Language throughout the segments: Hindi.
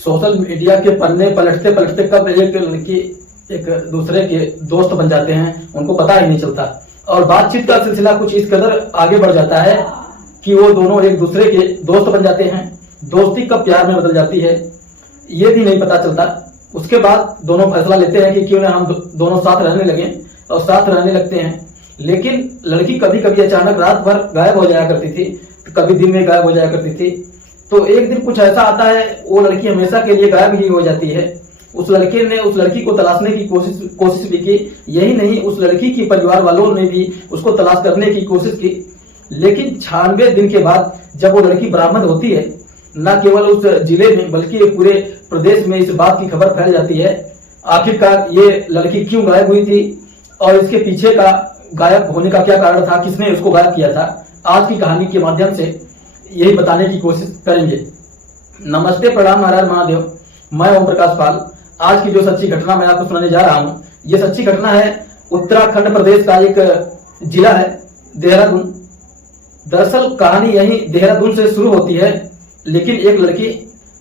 सोशल मीडिया के पन्ने पलटते पलटते कब एक लड़की एक दूसरे के दोस्त बन जाते हैं उनको पता ही नहीं चलता। और बातचीत का सिलसिला कुछ इस कदर आगे बढ़ जाता है कि वो दोनों एक दूसरे के दोस्त बन जाते हैं। दोस्ती कब प्यार में बदल जाती है ये भी नहीं पता चलता। उसके बाद दोनों फैसला लेते हैं कि क्यों ना हम दोनों साथ रहने लगे और साथ रहने लगते हैं। लेकिन लड़की कभी कभी अचानक रात भर गायब हो जाया करती थी, कभी दिन में गायब हो जाया करती थी। तो एक दिन कुछ ऐसा आता है वो लड़की हमेशा के लिए गायब ही हो जाती है। उस लड़के ने उस लड़की को तलाशने की कोशिश भी की। यही नहीं, उस लड़की के परिवार वालों ने भी उसको तलाश करने की कोशिश की। लेकिन 96 दिन के बाद जब वो लड़की बरामद होती है, न केवल उस जिले में बल्कि पूरे प्रदेश में इस बात की खबर फैल जाती है आखिरकार ये लड़की क्यों गायब हुई थी और इसके पीछे का गायब होने का क्या कारण था, किसने उसको गायब किया था। आज की कहानी के माध्यम से यही बताने की कोशिश करेंगे। नमस्ते, प्रणाम, हर हर महादेव। मैं ओम प्रकाश पाल। आज की जो सच्ची घटना मैं आपको सुनाने जा रहा हूँ, ये सच्ची घटना है उत्तराखंड प्रदेश का एक जिला है देहरादून। दरअसल कहानी यही देहरादून से शुरू होती है, लेकिन एक लड़की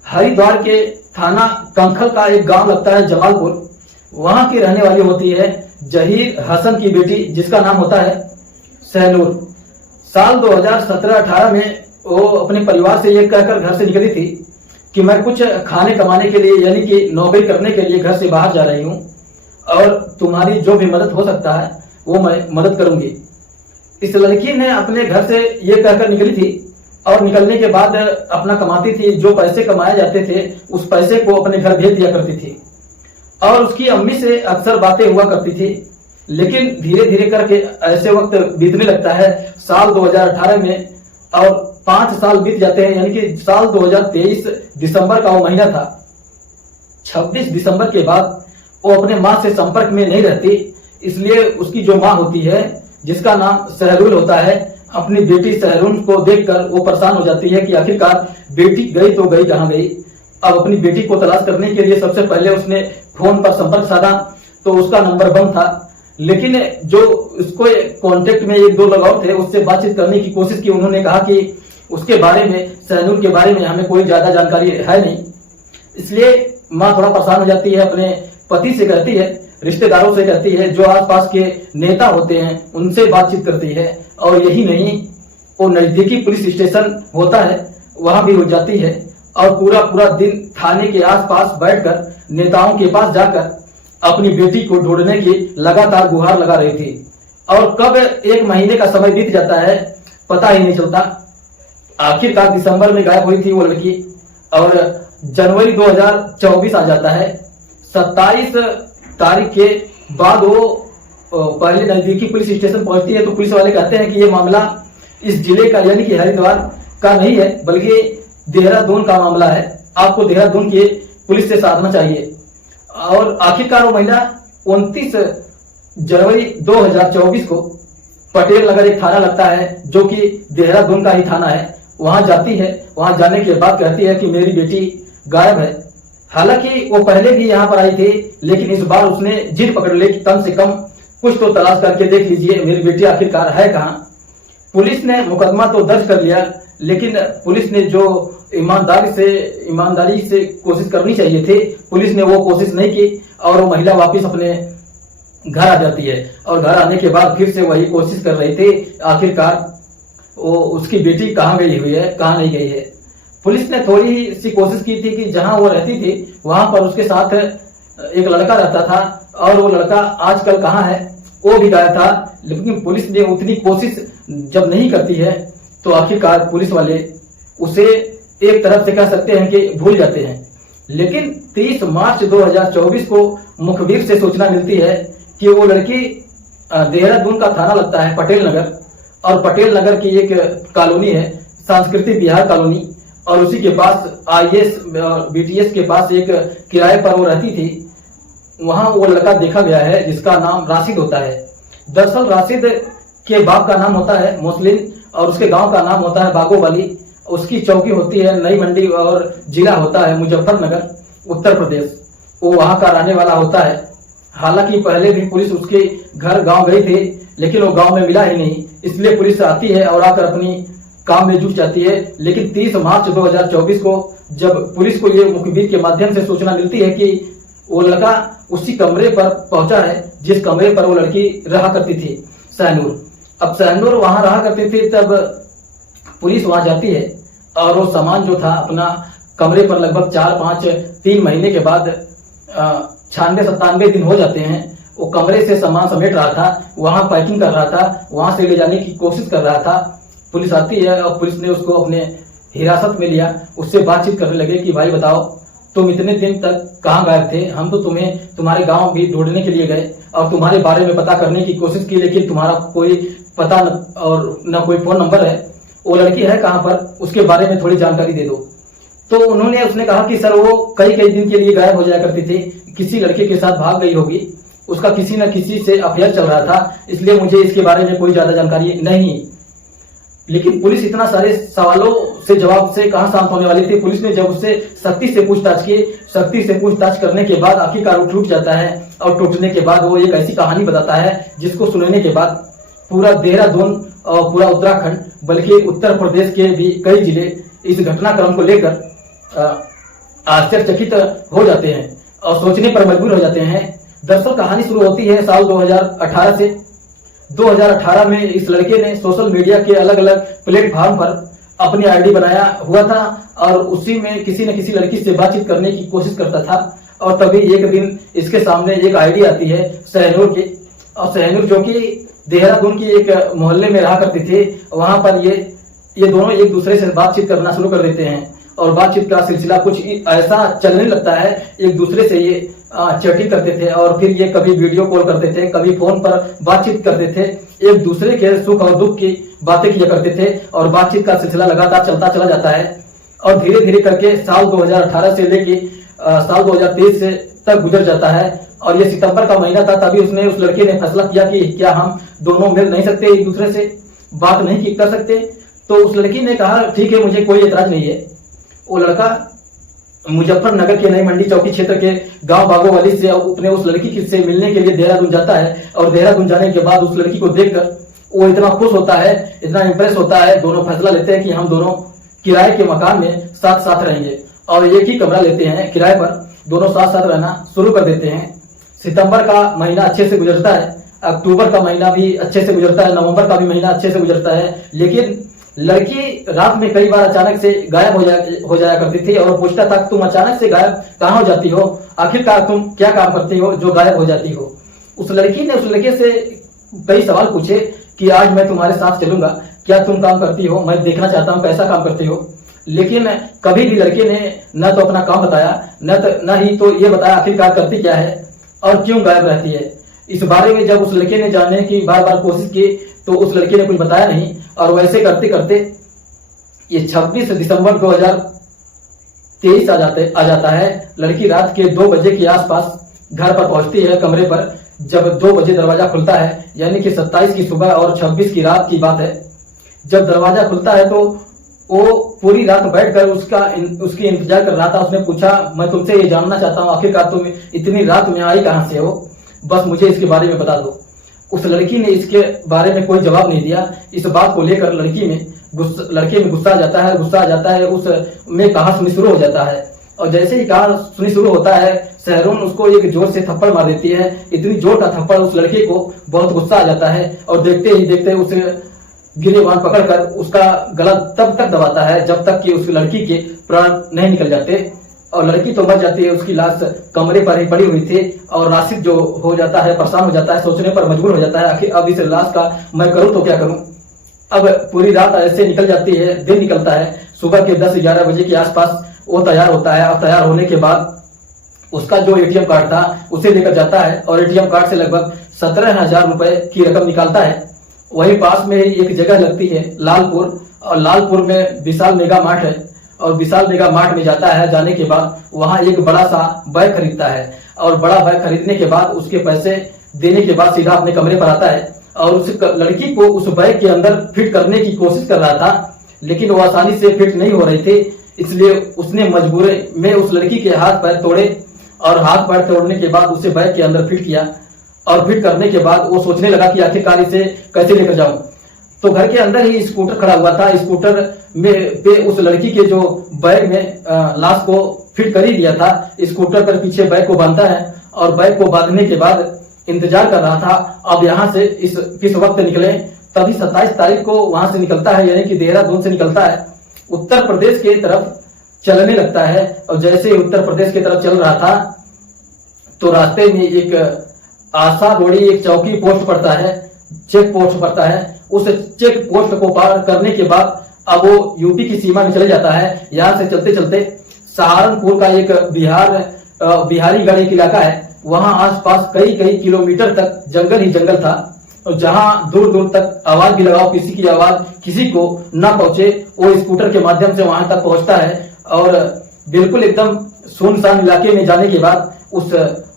हरिद्वार के थाना कंखल का एक गांव लगता है जमालपुर, वहां की रहने वाली होती है जहीर हसन की बेटी, जिसका नाम होता है सहनूर। साल 2017-18 में वो अपने परिवार से ये कहकर घर से निकली थी कि मैं कुछ खाने कमाने के लिए यानी कि नौकरी करने के लिए घर से बाहर जा रही हूँ और तुम्हारी जो भी मदद हो सकता है वो मैं मदद करूंगी। इस लड़की ने अपने घर से ये कहकर निकली थी और निकलने के बाद अपना कमाती थी। जो पैसे कमाए जाते थे उस पैसे को अपने घर भेज दिया करती थी और उसकी अम्मी से अक्सर बातें हुआ करती थी। लेकिन धीरे धीरे करके ऐसे वक्त बीतने लगता है। साल 2018 में और 5 साल बीत जाते हैं, यानी कि साल 2023 दिसंबर का वो महीना था। 26 दिसंबर के बाद वो अपने माँ से संपर्क में नहीं रहती, इसलिए उसकी जो माँ होती है जिसका नाम सहरूल होता है, अपनी बेटी सहरून को देखकर वो परेशान हो जाती है कि आखिरकार बेटी गई तो गई कहाँ गई। अब अपनी बेटी को तलाश करने के लिए सबसे पहले उसने फोन पर संपर्क साधा तो उसका नंबर बंद था। लेकिन जो उसको कांटेक्ट में 1-2 लोग और थे उससे बातचीत करने की कोशिश की। उन्होंने कहा कि उसके बारे में, सहनूर के बारे में हमें कोई ज्यादा जानकारी है नहीं। इसलिए माँ थोड़ा परेशान हो जाती है, अपने पति से कहती है, रिश्तेदारों से कहती है, जो आसपास के नेता होते हैं उनसे बातचीत करती है। और यही नहीं, वो नजदीकी पुलिस स्टेशन होता है वहां भी हो जाती है और पूरा दिन थाने के आसपास बैठकर नेताओं के पास जाकर अपनी बेटी को ढूंढने की लगातार गुहार लगा रही थी। और कब 1 महीने का समय बीत जाता है पता ही नहीं चलता। आखिरकार दिसंबर में गायब हुई थी वो लड़की और जनवरी 2024 आ जाता है। 27 तारीख के बाद वो पहले नजदीकी पुलिस स्टेशन पहुंचती है तो पुलिस वाले कहते हैं कि ये मामला इस जिले का यानी कि हरिद्वार का नहीं है बल्कि देहरादून का मामला है, आपको देहरादून की पुलिस से साधना चाहिए। और आखिरकार वो महिला 29 जनवरी 2024 को पटेल नगर एक थाना लगता है जो कि देहरादून का ही थाना है, वहां जाती है। वहां जाने के बाद कहती है कि मेरी बेटी गायब है। हालांकि वो पहले भी यहाँ पर आई थी, लेकिन इस बार उसने जिद पकड़ ली कि कम से कम कुछ तो तलाश करके देख लीजिए मेरी बेटी आखिरकार है कहाँ। पुलिस ने मुकदमा तो दर्ज कर लिया, लेकिन पुलिस ने जो ईमानदारी से कोशिश करनी चाहिए थी, पुलिस ने वो कोशिश नहीं की और वो महिला वापस अपने घर आ जाती है। और घर आने के बाद फिर से वही कोशिश कर रही थी आखिरकार वो उसकी बेटी कहाँ गई हुई है, कहाँ नहीं गई है। पुलिस ने थोड़ी सी कोशिश की थी कि जहां वो रहती थी वहां पर उसके साथ एक लड़का रहता था और वो लड़का आजकल कहाँ है वो भी गायब था। लेकिन पुलिस ने उतनी कोशिश जब नहीं करती है तो आखिरकार पुलिस वाले उसे एक तरफ से कह सकते हैं कि भूल जाते हैं। लेकिन 30 मार्च 2024 को मुखबिर से सूचना मिलती है कि वो लड़की देहरादून का थाना लगता है पटेल नगर, और पटेल नगर की एक कॉलोनी है सांस्कृतिक बिहार कॉलोनी, और उसी के पास IAS BTS के पास एक किराए पर वो रहती थी। वहां वो लड़का देखा गया है जिसका नाम राशिद होता है। दरअसल राशिद के बाप का नाम होता है मोसलिन और उसके गांव का नाम होता है बागोवाली। उसकी चौकी होती है नई मंडी और जिला होता है मुजफ्फरनगर, उत्तर प्रदेश। वो वहां का रहने वाला होता है। हालांकि पहले भी पुलिस उसके घर गांव गई थी, लेकिन वो गांव में मिला ही नहीं, इसलिए पुलिस आती है और आकर अपनी काम में जुट जाती है। लेकिन 30 मार्च 2024 को जब पुलिस को ये मुखबिर के माध्यम से सूचना मिलती है कि वो लड़का उसी कमरे पर पहुंचा है जिस कमरे पर वो लड़की रहा करती थी, सहनूर। अब सहनूर वहां रहा करती थी, तब पुलिस वहां जाती है और वो सामान जो था अपना कमरे पर लगभग 3 महीने के बाद 96-97 दिन हो जाते हैं, वो कमरे से सामान समेट रहा था, वहां पैकिंग कर रहा था, वहां से ले जाने की कोशिश कर रहा था। पुलिस आती है और पुलिस ने उसको अपने हिरासत में लिया। उससे बातचीत करने लगे कि भाई बताओ, तुम इतने दिन तक कहाँ गायब थे? हम तो तुम्हें तुम्हारे गांव भी ढूंढने के लिए गए और तुम्हारे बारे में पता करने की कोशिश की, लेकिन तुम्हारा कोई पता और न कोई फोन नंबर है। वो लड़की है कहाँ पर, उसके बारे में थोड़ी जानकारी दे दो। तो उसने कहा कि सर वो कई दिन के लिए गायब हो जाया करती थी, किसी लड़के के साथ भाग गई होगी, उसका किसी न किसी से अफेयर चल रहा था, इसलिए मुझे इसके बारे में कोई ज्यादा जानकारी नहीं। लेकिन पुलिस इतना सारे सवालों से जवाब से कहां शांत होने वाली थी। पुलिस ने जब उससे सख्ती से पूछताछ करने के बाद आखिरकार वो टूट जाता है और टूटने के बाद वो एक ऐसी कहानी बताता है जिसको सुनने के बाद पूरा देहरादून और पूरा उत्तराखंड बल्कि उत्तर प्रदेश के भी कई जिले इस घटनाक्रम को लेकर आश्चर्यचकित हो जाते हैं और सोचने पर मजबूर हो जाते हैं। दरअसल कहानी शुरू होती है साल 2018 से। 2018 में इस लड़के ने सोशल मीडिया के अलग अलग प्लेटफॉर्म पर अपनी आईडी बनाया हुआ था और उसी में किसी न किसी लड़की से बातचीत करने की कोशिश करता था। और तभी एक दिन इसके सामने एक आईडी आती है सहनूर की, और सहनूर जो कि देहरादून की एक मोहल्ले में रहा करती थी, वहां पर ये दोनों एक दूसरे से बातचीत करना शुरू कर देते हैं और बातचीत का सिलसिला कुछ ऐसा चलने लगता है। एक दूसरे से ये चैटिंग करते थे और फिर ये कभी वीडियो कॉल करते थे, कभी फोन पर बातचीत करते थे, एक दूसरे के सुख और दुख की बातें किया करते थे और बातचीत का सिलसिला लगातार चलता चला जाता है। और धीरे धीरे करके साल 2018 से लेके साल 2023 से तक गुजर जाता है और ये सितंबर का महीना था। तभी उस लड़के ने फैसला किया कि क्या हम दोनों मिल नहीं सकते, एक दूसरे से बात नहीं कर सकते। तो उस लड़की ने कहा ठीक है, मुझे कोई एतराज नहीं है। वो लड़का मुजफ्फरनगर के नई मंडी चौकी क्षेत्र के गांव बागोवाली से अपने उस लड़की से मिलने के लिए देहरादून जाता है और देहरादून जाने के बाद उस लड़की को देखकर वो इतना खुश होता है, इतना इंप्रेस होता है। दोनों फैसला लेते हैं कि हम दोनों किराए के मकान में साथ साथ रहेंगे और एक ही कमरा लेते हैं किराए पर, दोनों साथ साथ रहना शुरू कर देते हैं। सितंबर का महीना अच्छे से गुजरता है, अक्टूबर का महीना भी अच्छे से गुजरता है, नवंबर का भी महीना अच्छे से गुजरता है। लेकिन लड़की रात में कई बार अचानक से गायब हो जाया करती थी और पूछता था तुम अचानक से गायब कहाँ हो जाती हो, आखिरकार तुम क्या काम करती हो जो गायब हो जाती हो। उस लड़की ने उस लड़के से कई सवाल पूछे कि आज मैं तुम्हारे साथ चलूंगा, क्या तुम काम करती हो, मैं देखना चाहता हूँ कैसा काम करती हो। लेकिन कभी भी लड़के ने न तो अपना काम बताया न ही तो ये बताया आखिरकार करती क्या है और क्यों गायब रहती है। इस बारे में जब उस लड़के ने जानने की बार बार कोशिश की तो उस लड़के ने कुछ बताया नहीं और वैसे करते करते ये 26 दिसंबर 2023 आ जाता है। लड़की रात के 2 बजे के आसपास घर पर पहुंचती है कमरे पर। जब 2 बजे दरवाजा खुलता है, यानी कि 27 की सुबह और 26 की रात की बात है। जब दरवाजा खुलता है तो वो पूरी रात बैठकर उसकी इंतजार कर रहा था। उसने पूछा मैं तुमसे ये जानना चाहता हूँ आखिरकार तुम इतनी रात में आई कहां से हो, बस मुझे इसके बारे में बता दो। उस लड़की ने इसके बारे में कोई जवाब नहीं दिया। इस बात को लेकर लड़के में गुस्सा आ जाता है। उस में कहासुनी शुरू हो जाता है और जैसे ही कहासुनी शुरू होता है सहरून उसको एक जोर से थप्पड़ मार देती है। इतनी जोर का थप्पड़ उस लड़के को बहुत गुस्सा आ जाता है और देखते ही देखते उसे गिरेबान पकड़कर उसका गला तब तक दबाता है जब तक कि उस लड़की के प्राण नहीं निकल जाते और लड़की तो मर जाती है। उसकी लाश कमरे पर ही पड़ी हुई थी और राशिद जो हो जाता है, परेशान हो जाता है, सोचने पर मजबूर हो जाता है आखिर अब इस लाश का मैं करूं तो क्या करूं। अब पूरी रात ऐसे निकल जाती है, दिन निकलता है। सुबह के 10-11 बजे के आसपास वो तैयार होता है और तैयार होने के बाद उसका जो एटीएम कार्ड था उसे लेकर जाता है और एटीएम कार्ड से लगभग 17,000 रुपए की रकम निकालता है। वहीं पास में ही एक जगह लगती है लालपुर, और लालपुर में विशाल मेगा मार्ट है और विशाल मेगा मार्ट में जाता है। जाने के बाद वहां एक बड़ा सा बैग खरीदता है और बड़ा बैग खरीदने के बाद उसके पैसे देने के बाद सीधा अपने कमरे पर आता है और उस लड़की को उस बैग के अंदर फिट करने की कोशिश कर रहा था, लेकिन वो आसानी से फिट नहीं हो रही थी। इसलिए उसने मजबूरी में उस लड़की के हाथ पैर तोड़े और हाथ पैर तोड़ने के बाद उसे बैग के अंदर फिट किया और फिट करने के बाद वो सोचने लगा कि आखिरकार इसे कैसे लेकर जाऊं। तो घर के अंदर ही स्कूटर खड़ा हुआ था। स्कूटर में पे उस लड़की के जो बैग में लाश को फिट कर ही दिया था। स्कूटर पर पीछे बैग को बांधता है और बैग को बांधने के बाद इंतजार कर रहा था अब यहाँ से किस वक्त निकले। तभी 27 तारीख को वहां से निकलता है, यानी कि देहरादून से निकलता है, उत्तर प्रदेश की तरफ चलने लगता है। और जैसे उत्तर प्रदेश की तरफ चल रहा था तो रास्ते में एक आशा रोड़ी एक चौकी पोस्ट पड़ता है, चेक पोस्ट पड़ता है। उस चेक पोस्ट को पार करने के बाद अब वो यूपी की सीमा में चले जाता है। यहाँ से चलते चलते सहारनपुर का एक बिहारीगढ़ एक इलाका है, वहां आसपास कई किलोमीटर तक जंगल ही जंगल था। और जहां दूर दूर तक आवाज भी लगाओ, किसी की आवाज किसी को ना पहुंचे, वो स्कूटर के माध्यम से वहां तक पहुंचता है। और बिल्कुल एकदम सुनसान इलाके में जाने के बाद उस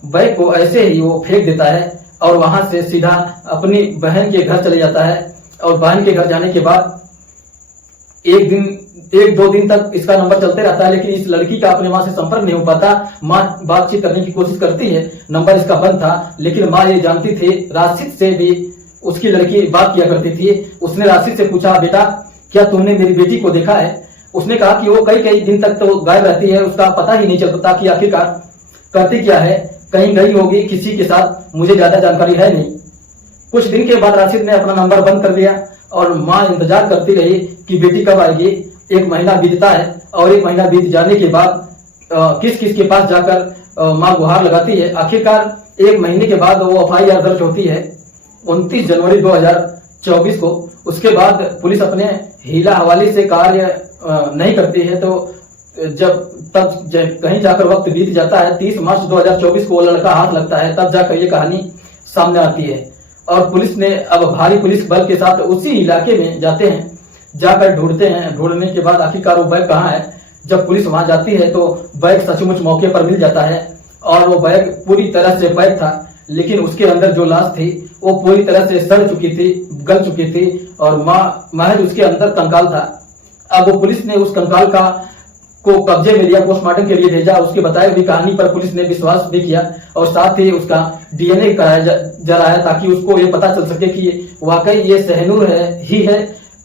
बैग को ऐसे ही वो फेंक देता है और वहां से सीधा अपनी बहन के घर चले जाता है। और बहन के घर जाने के बाद एक दो दिन तक इसका नंबर चलते रहता है, लेकिन इस लड़की का अपने माँ से संपर्क नहीं हो पाता। माँ बातचीत करने की कोशिश करती है, नंबर इसका बंद था, लेकिन माँ ये जानती थी। राशिद से भी उसकी लड़की बात किया करती थी। उसने राशिद से पूछा, बेटा क्या तुमने मेरी बेटी को देखा है? उसने कहा कि वो कई दिन तक तो गायब रहती है, उसका पता ही नहीं चल पाता कि आखिरकार करती क्या है, कहीं गई होगी किसी के साथ, मुझे ज्यादा जानकारी है नहीं। कुछ दिन के बाद राशिद ने अपना नंबर बंद कर दिया और माँ इंतजार करती रही कि बेटी कब आएगी। 1 महीना बीतता है और 1 महीना बीत जाने के बाद किस के पास जाकर माँ गुहार लगाती है। आखिरकार 1 महीने के बाद वो FIR दर्ज होती है 29 जनवरी 2024 को। उसके बाद पुलिस अपने हीला हवाले से कार्य नहीं करती है, तो तब कहीं जाकर वक्त बीत जाता है। 30 मार्च 2024 को वो लड़का हाथ लगता है, तब जाकर ये कहानी सामने आती है। और पुलिस ने अब भारी पुलिस बल के साथ उसी इलाके में जाते हैं, जाकर ढूंढते हैं। ढूंढने के बाद आखिरकार वो बैग कहाँ है। जब पुलिस वहां जाती है तो बैग सचमुच मौके पर मिल जाता है और वो बैग पूरी तरह से पैक था, लेकिन उसके अंदर जो लाश थी वो पूरी तरह से सड़ चुकी थी, गल चुकी थी और महज उसके अंदर कंकाल था। अब वो पुलिस ने उस कंकाल को कब्जे में लिया, पोस्टमार्टम के लिए भेजा। उसके बताए हुई कहानी पर पुलिस ने विश्वास भी किया और साथ ही उसका DNA कराया जलाया, ताकि उसको ये पता चल सके कि वाकई ये सहनूर ही है।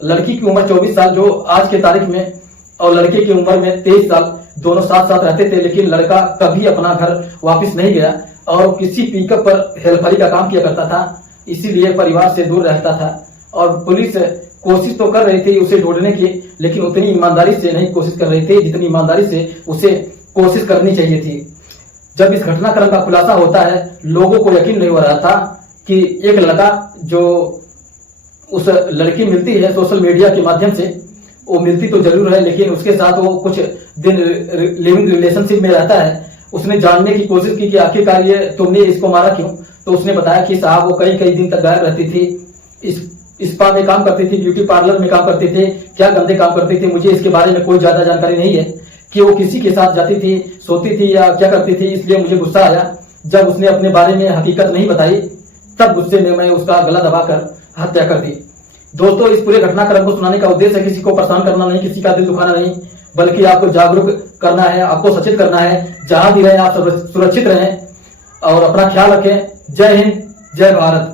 लड़की की उम्र 24 साल जो आज के तारीख में, और लड़के की उम्र में 23 साल, दोनों साथ साथ रहते थे, लेकिन लड़का कभी अपना घर वापस नहीं गया और किसी पिकअप पर हेल्परी का काम किया करता था, इसीलिए परिवार से दूर रहता था। और पुलिस कोशिश तो कर रही थी उसे ढूंढने की, लेकिन उतनी ईमानदारी से नहीं कोशिश कर रही थी जितनी ईमानदारी से उसे कोशिश करनी चाहिए थी। जब इस घटनाक्रम का खुलासा होता है, लोगों को यकीन नहीं हो रहा था कि एक लड़का जो उस लड़की मिलती है सोशल मीडिया के माध्यम से, वो मिलती तो जरूर है, लेकिन उसके साथ वो कुछ दिन लिविंग रिलेशनशिप में रहता है। उसने जानने की कोशिश की कि आखिरकार ये तुमने इसको मारा क्यों। तो उसने बताया कि साहब वो कई दिन तक गायब रहती थी, स्पा में काम करती थी, ब्यूटी पार्लर में काम करती थी, क्या गंदे काम करती थी, मुझे इसके बारे में कोई ज्यादा जानकारी नहीं है कि वो किसी के साथ जाती थी, सोती थी या क्या करती थी। इसलिए मुझे गुस्सा आया जब उसने अपने बारे में हकीकत नहीं बताई, तब गुस्से में मैं उसका गला दबाकर हत्या कर दी। दोस्तों, इस पूरे घटनाक्रम को सुनाने का उद्देश्य किसी को परेशान करना नहीं, किसी का दिल दुखाना नहीं, बल्कि आपको जागरूक करना है, आपको सचेत करना है। जहां भी रहें आप सुरक्षित रहें और अपना ख्याल रखें। जय हिंद, जय भारत।